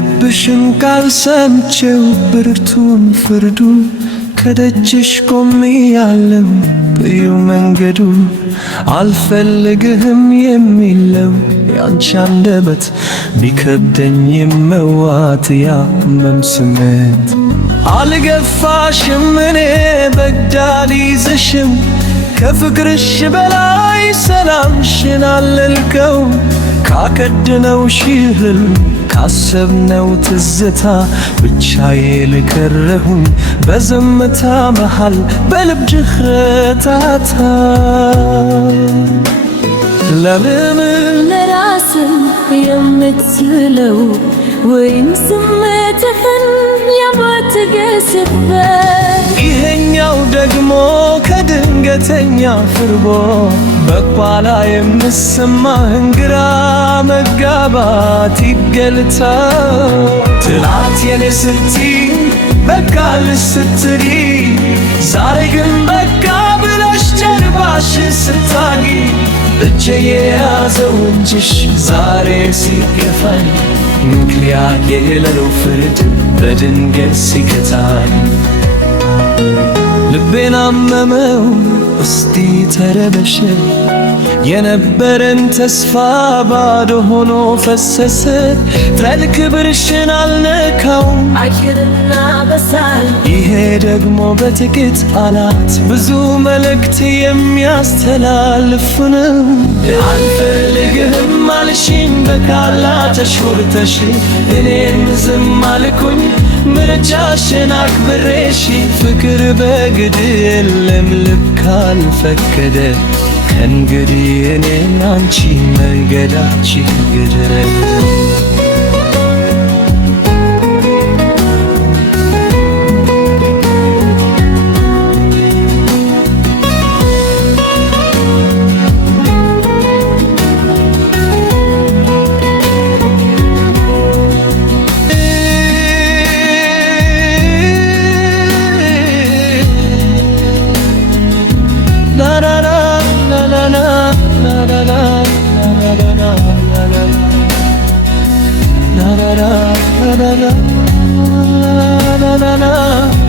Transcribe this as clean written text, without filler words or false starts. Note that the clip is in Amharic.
የልብሽን ቃል ሰምቼው ብርቱን ፍርዱ ከደጅሽ ቆሜያለሁ በዩ መንገዱ አልፈልግህም የሚለው ያንቺ አንደበት ቢከብደኝም መዋጥ ያመም ስሜት አልገፋሽም እኔ በግድ አልይዝሽም ከፍቅርሽ በላይ ሰላምሽን አልልከው ካከድነው ሺህል ካሰብነው ትዝታ ብቻዬ ልቀረሁኝ በዝምታ መሃል በልብ ጅኽረታታ ለምን ለራስህ የምትለው ወይም ስሜትህን የማትገስበት ይሄኛው ደግሞ ከድንገተኛ ፍርቦ በኋላ የምሰማህን ግራ መጋባት ይገልጣል። ትላንት የኔ ስትይ በቃ ልስትሪ ዛሬ ግን በቃ ብለሽ ጀርባሽን ስታጊ እጄ የያዘው እንጂሽ ዛሬ ሲገፋኝ ምክንያት የሌለው ፍርድ በድንገት ሲገታኝ ልቤን አመመው እስቲ ተረበሸ የነበረን ተስፋ ባዶ ሆኖ ፈሰሰ ጥል ክብርሽን አልነካው አየርና በሳል ይሄ ደግሞ በጥቂት ቃላት ብዙ መልእክት የሚያስተላልፍ ነው። አልፈልግህም አልሽኝ በቃላት ተሾርተሽ እኔም ዝም አልኩኝ ምርጫሽን አክብሬሽ ፍቅር በግድ የለም ልብ ካልፈቀደ ከእንግዲህ እኔና አንቺ መንገዳችን ገደል na na na na na na na na